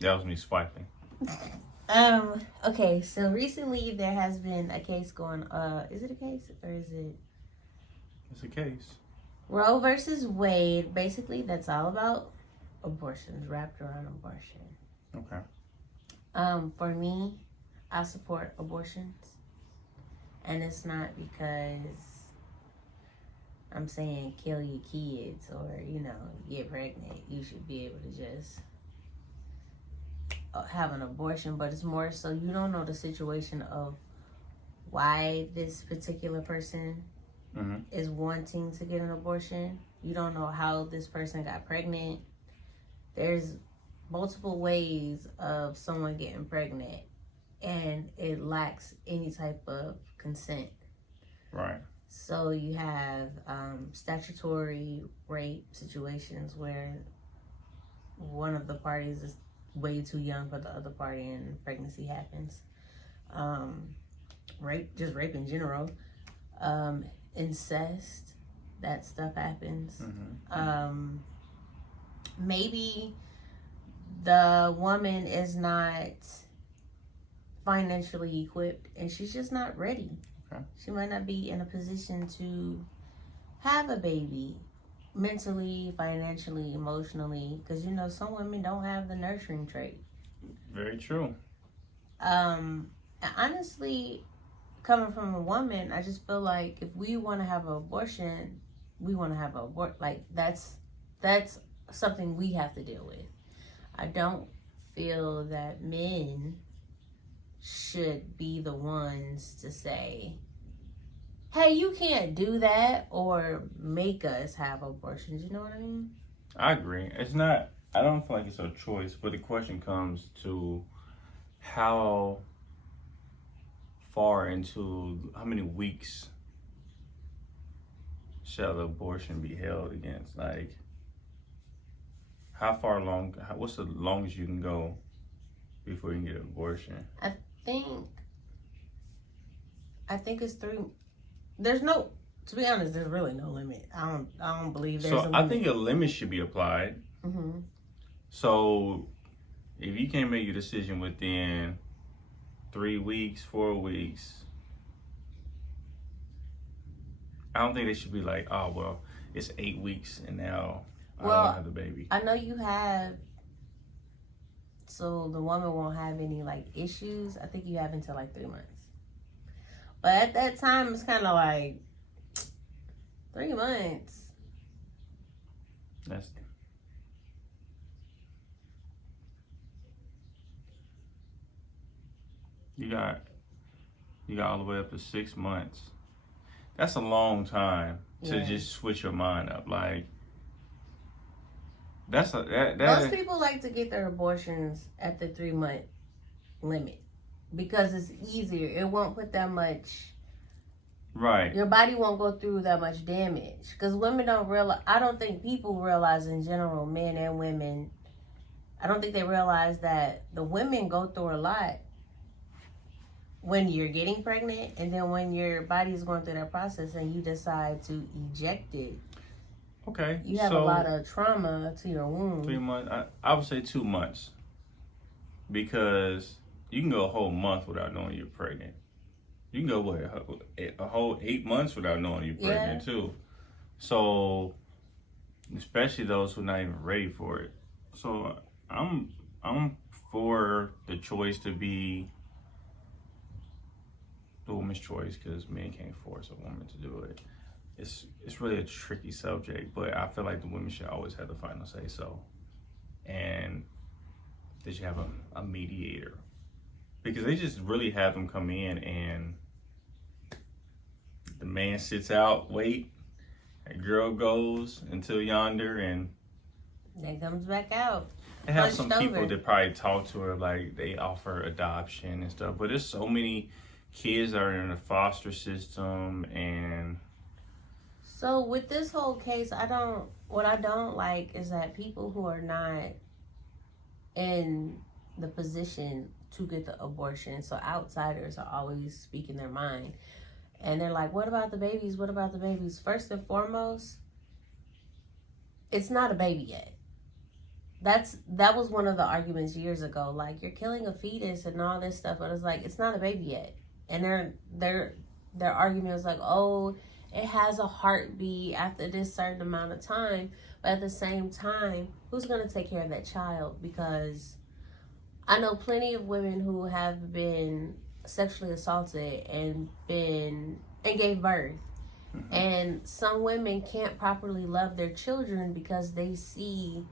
That was me swiping. Okay, so recently there has been a case going, is it a case or is it? It's a case. Roe versus Wade. Basically, that's all about abortions, wrapped around abortion. Okay. For me, I support abortions. And it's not because I'm saying kill your kids or, get pregnant. You should be able to just have an abortion, but it's more so you don't know the situation of why this particular person is wanting to get an abortion. You don't know how this person got pregnant. There's multiple ways of someone getting pregnant, and it lacks any type of consent. Right. So you have statutory rape situations where one of the parties is way too young for the other party and pregnancy happens. Rape in general. Incest, that stuff happens. Maybe the woman is not financially equipped and she's just not ready. Okay. She might not be in a position to have a baby mentally, financially, emotionally, because some women don't have the nurturing trait. Very true. And honestly, coming from a woman, I just feel like if we want to have an abortion, we want to have an abortion. Like that's something we have to deal with. I don't feel that men should be the ones to say, hey, you can't do that, or make us have abortions. You know what I mean? I agree. It's not, I don't feel like it's a choice, but the question comes to how far into, how many weeks shall the abortion be held against? Like, how far along, what's the longest you can go before you can get an abortion? I think it's 3. There's no, to be honest, there's really no limit. I don't believe there's a limit. I think a limit should be applied. So if you can't make your decision within 3 weeks, 4 weeks, I don't think they should be like, oh, well, it's 8 weeks and now I don't have the baby. I know you have, so the woman won't have any issues. I think you have until 3 months. But at that time, it's kind of 3 months. You got all the way up to 6 months. That's a long time to just switch your mind up. Most people like to get their abortions at the 3-month limit because it's easier. It won't put that much. Right. Your body won't go through that much damage because women don't realize. I don't think people realize in general, men and women. I don't think they realize that the women go through a lot when you're getting pregnant, and then when your body is going through that process and you decide to eject it. Okay. You have a lot of trauma to your womb. 3 months. I would say 2 months, because you can go a whole month without knowing you're pregnant. You can go a whole 8 months without knowing you're pregnant too. So, especially those who are not even ready for it. So I'm for the choice to be the woman's choice, because men can't force a woman to do it. It's really a tricky subject, but I feel like the women should always have the final say so, and they should have a mediator, because they just really have them come in and the man sits out, wait, and girl goes until yonder, and then comes back out. They have some people that probably talk to her, like they offer adoption and stuff, but there's so many kids that are in the foster system. And so with this whole case, what I don't like is that people who are not in the position to get the abortion, so outsiders are always speaking their mind, and they're like, what about the babies? What about the babies? First and foremost, it's not a baby yet. that was one of the arguments years ago. Like, you're killing a fetus and all this stuff, but it's like, it's not a baby yet. And their argument was like, oh, it has a heartbeat after this certain amount of time. But at the same time, who's going to take care of that child? Because I know plenty of women who have been sexually assaulted and gave birth. Mm-hmm. And some women can't properly love their children because they see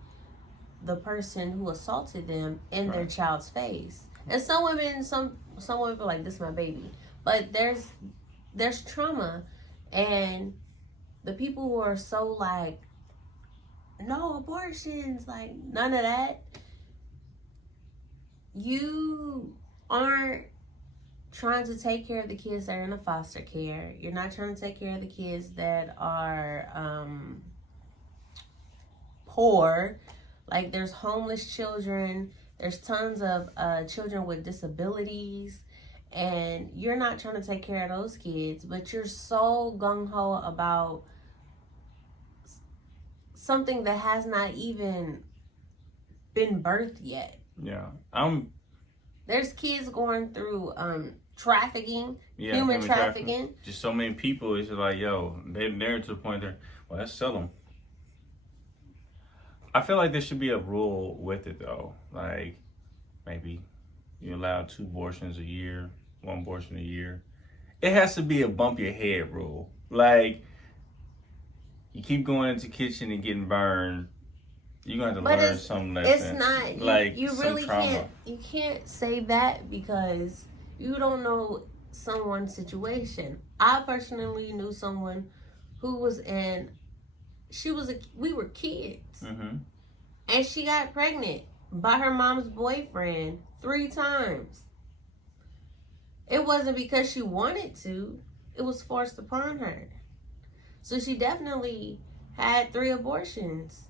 the person who assaulted them in their child's face. And some women are like, this is my baby. But there's trauma, and the people who are so like, no abortions, like none of that, you aren't trying to take care of the kids that are in a foster care. You're not trying to take care of the kids that are poor. Like, there's homeless children. There's tons of children with disabilities. And you're not trying to take care of those kids. But you're so gung-ho about something that has not even been birthed yet. Yeah. There's kids going through trafficking, human trafficking. Just so many people, it's just like, yo, they're to the point there, well, let's sell them. I feel like there should be a rule with it, though. Like, maybe you allow 2 abortions a year, 1 abortion a year. It has to be a bump your head rule. Like, you keep going into the kitchen and getting burned, you're going to have to learn some lesson. It's not, like, you really can't say that because you don't know someone's situation. I personally knew someone who was we were kids. Mm-hmm. And she got pregnant by her mom's boyfriend 3 times. It wasn't because she wanted to. It was forced upon her. So she definitely had 3 abortions.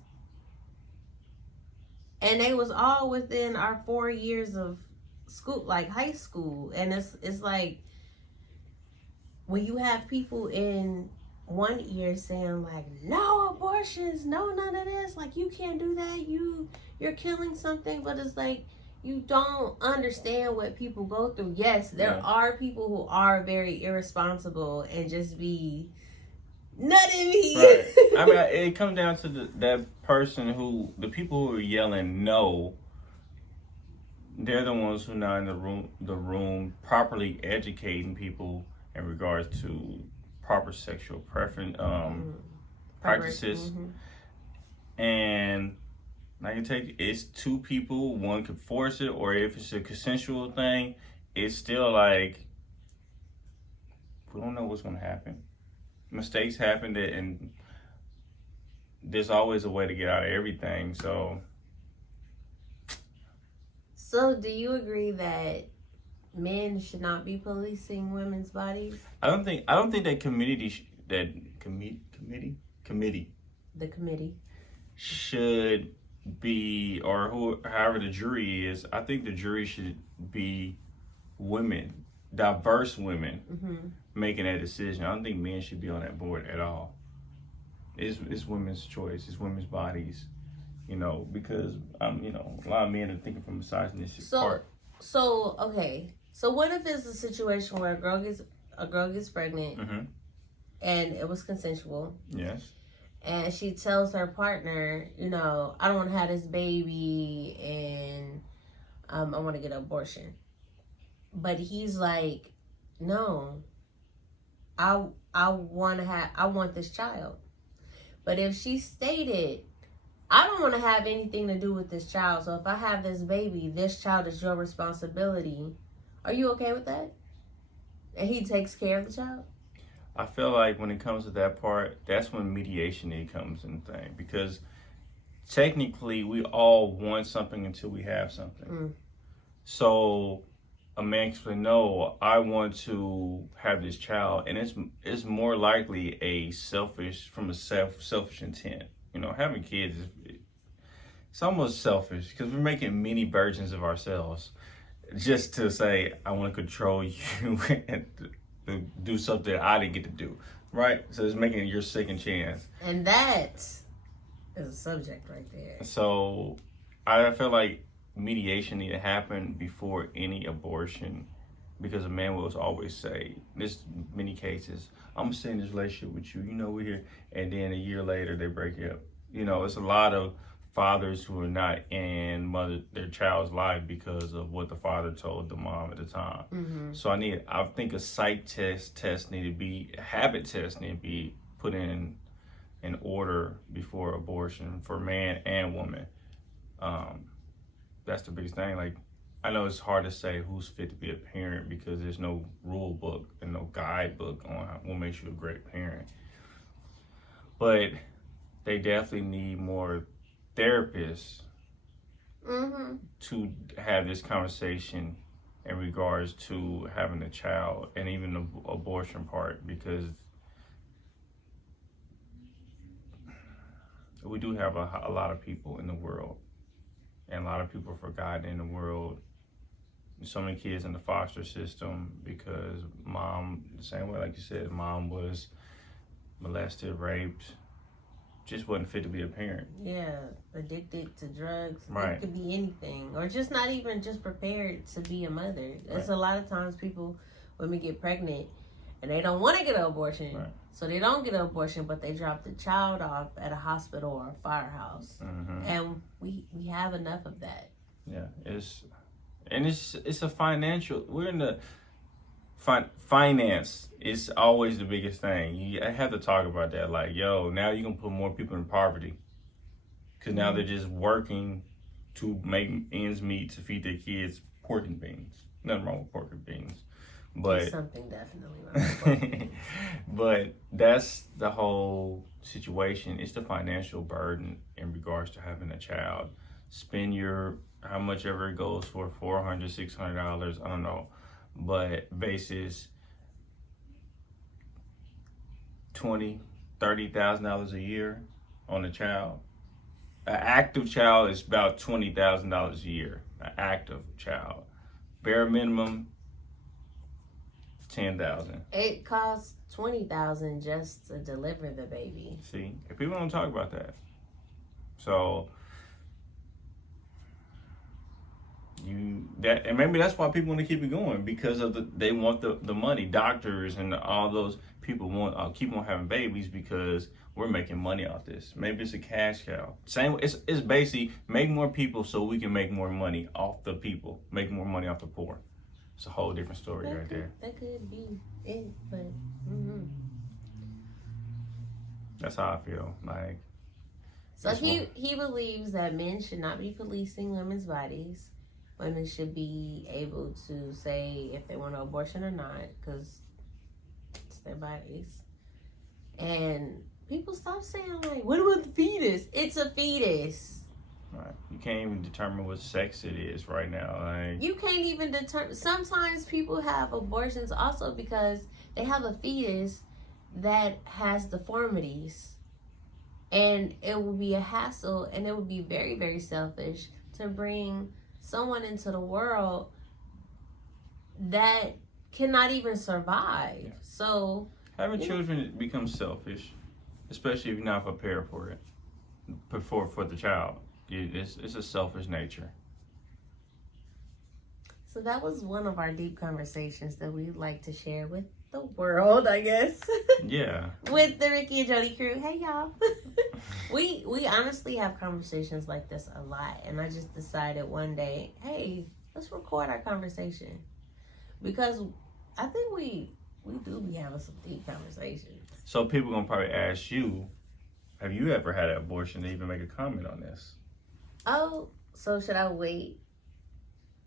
And they was all within our 4 years of school, like high school. And it's like, when you have people in one ear saying like, no abortions, no none of this, like, you can't do that, you're killing something, but it's like, you don't understand what people go through. Yes, there are people who are very irresponsible and just be nutting me. Right. I mean, it comes down to that person the people who are yelling no, they're the ones who are not in the room properly educating people in regards to proper sexual preference practices. Mm-hmm. And I can take it's 2 people, one could force it, or if it's a consensual thing, it's still like, we don't know what's going to happen. Mistakes happen, and there's always a way to get out of everything. So do you agree that men should not be policing women's bodies? I don't think that the committee should be, or however the jury is. I think the jury should be women, diverse women, mm-hmm. making that decision. I don't think men should be on that board at all. It's women's choice. It's women's bodies, because a lot of men are thinking from a misogynistic part. So okay. So what if it's a situation where a girl gets pregnant, mm-hmm. and it was consensual? Yes. And she tells her partner, I don't want to have this baby, and I want to get an abortion. But he's like, no, I want this child. But if she stated, I don't want to have anything to do with this child, so if I have this baby, this child is your responsibility, are you okay with that? And he takes care of the child? I feel like when it comes to that part, that's when mediation comes in the thing. Because technically, we all want something until we have something. Mm. So a man can say, no, I want to have this child. And it's more likely from a selfish intent. Having kids, it's almost selfish because we're making mini versions of ourselves just to say, I want to control you and to do something I didn't get to do, right? So it's making it your second chance. And that is a subject right there. So I feel like mediation need to happen before any abortion, because a man will always say, there's many cases, I'm gonna stay in this relationship with you, we're here, and then a year later they break up. It's a lot of fathers who are not in their child's life because of what the father told the mom at the time. Mm-hmm. So I think a psych test need to be, a habit test need to be put in order before abortion for man and woman. That's the biggest thing. Like, I know it's hard to say who's fit to be a parent because there's no rule book and no guidebook on what makes you a great parent. But they definitely need more therapists to have this conversation in regards to having a child and even the abortion part, because we do have a lot of people in the world, and a lot of people forgotten in the world. So many kids in the foster system because mom, the same way like you said, mom was molested, raped, just wasn't fit to be a parent. Yeah, addicted to drugs. Right. It could be anything, or just not even just prepared to be a mother. It's a lot of times women get pregnant and they don't want to get an abortion. Right. So they don't get an abortion, but they drop the child off at a hospital or a firehouse. Mm-hmm. And we have enough of that. Yeah, it's a financial, we're in the finance is always the biggest thing. I have to talk about that. Like, now you're going to put more people in poverty because now they're just working to make ends meet to feed their kids pork and beans. Nothing wrong with pork and beans. But there's something definitely wrong. But that's the whole situation. It's the financial burden in regards to having a child. Spend how much ever it goes for, $400, $600, I don't know. But basis $20,000, $30,000 a year on a child. An active child is about $20,000 a year. An active child. Bare minimum $10,000. It costs $20,000 just to deliver the baby. See, if people don't talk about that. So and maybe that's why people want to keep it going, because they want the money. Doctors and all those people want keep on having babies because we're making money off this. Maybe it's a cash cow. It's basically make more people so we can make more money off the people, make more money off the poor. It's a whole different story there. That could be it, but that's how I feel. Like, so he believes that men should not be policing women's bodies. Women should be able to say if they want an abortion or not, because it's their bodies. And people stop saying, like, what about the fetus? It's a fetus. Right. You can't even determine what sex it is right now. Like, you can't even determine. Sometimes people have abortions also because they have a fetus that has deformities. And it will be a hassle, and it would be very, very selfish to bring someone into the world that cannot even survive. So having children becomes selfish, especially if you're not prepared for it, for the child. It's a selfish nature. So that was one of our deep conversations that we'd like to share with the world, I guess. Yeah. With the Rikki and Jodi crew. Hey, y'all. We honestly have conversations like this a lot. And I just decided one day, hey, let's record our conversation. Because I think we do be having some deep conversations. So people going to probably ask you, have you ever had an abortion to even make a comment on this? Oh, so should I wait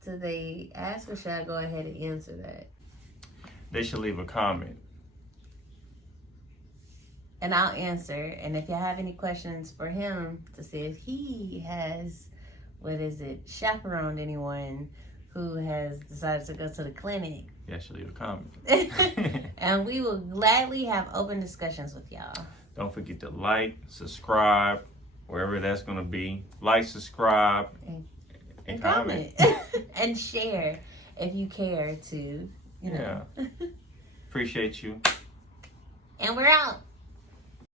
till they ask, or should I go ahead and answer that? They should leave a comment. And I'll answer. And if you have any questions for him to see if he has, chaperoned anyone who has decided to go to the clinic. Yeah, should leave a comment. And we will gladly have open discussions with y'all. Don't forget to like, subscribe, wherever that's going to be. Like, subscribe, and comment. And share if you care to, Yeah. Appreciate you. And we're out.